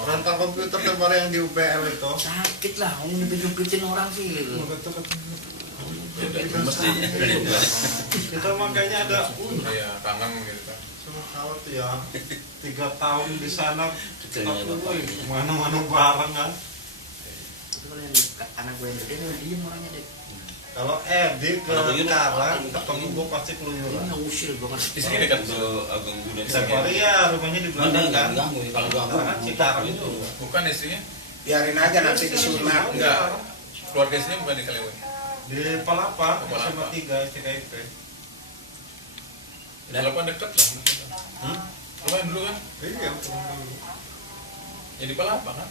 Rental komputer kemarin yang di UPL itu. Sakit lah, nyupit-nyupitin orang sih. Kita makanya ada Iya, kangen gitu kan. sama kawan tuh ya 3 tahun di sana kita kemana-mana bareng kan. Itu kalau yang anak gue yang gede nih diem orangnya deh. Kalau Edi ke Karang ketemu gue pasti keluyuran. Ini usil gue ngerti. Di sini dekat Agung Buddha. Setiap hari ya rumahnya di belakang kan. Ganggu kalau ganggu. Karena Cikarang itu. bukan istrinya. Biarin aja nanti disunat. Enggak. Keluarga istrinya bukan di Kalewe. Di Palapa, Palapa. SMA 3 STKIP. Walaupun deket lah. Lumayan dulu kan? Iya, pulang dulu. Ya di Palapa kan?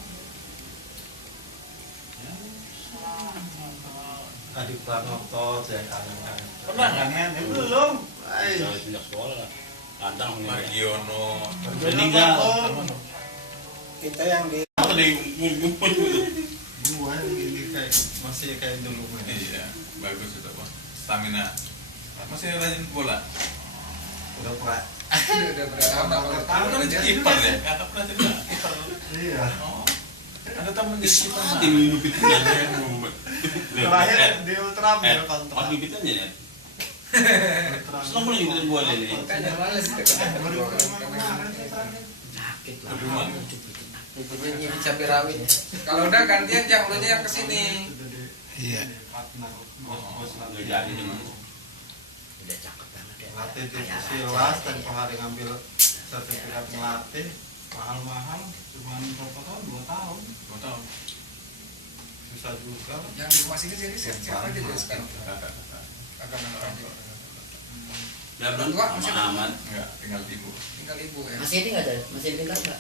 Adi Pranoto, saya kangen-kangen. Pernah nggak? Kangen, belum. Kalau sejak sekolah lah. Kadang Margiono. meninggal. Kita yang di Ada yang ngumpul gitu. Gua gini kayak masih kayak dulu main. Iya, bagus itu Pak. Stamina. Masih rajin bola. Udah pernah. Udah berapa tahun Kan aja. kiper ya? Kata pernah cerita kiper. Iya. Oh. Ada temen jadi kiper. Ada yang nyupitin aja. Terakhir di Ultram ya kontrak. Pas nyupitin aja ya. Ultram. Senang pula nyupitin gua ini. Makanya males kita Sakit lah. Rumah. Nyupitin. Nyupitin nyuci cabai rawit. Kalau udah gantian yang lu yang kesini. Iya. Partner bos-bos Nggak lagi. jadi nih mas. Udah cakep banget ya. Latih di Silas tanpa hari ngambil sertifikat melatih mahal-mahal cuma berapa tahun 2 tahun 2 tahun. susah juga. Yang di rumah sini jadi siapa aja dia sekarang? Kakak. Kakak aja. Udah belum Tua, masih ada? aman. Enggak, tinggal ibu. Tinggal ibu ya. Masih ini nggak ada? Masih di tingkat nggak?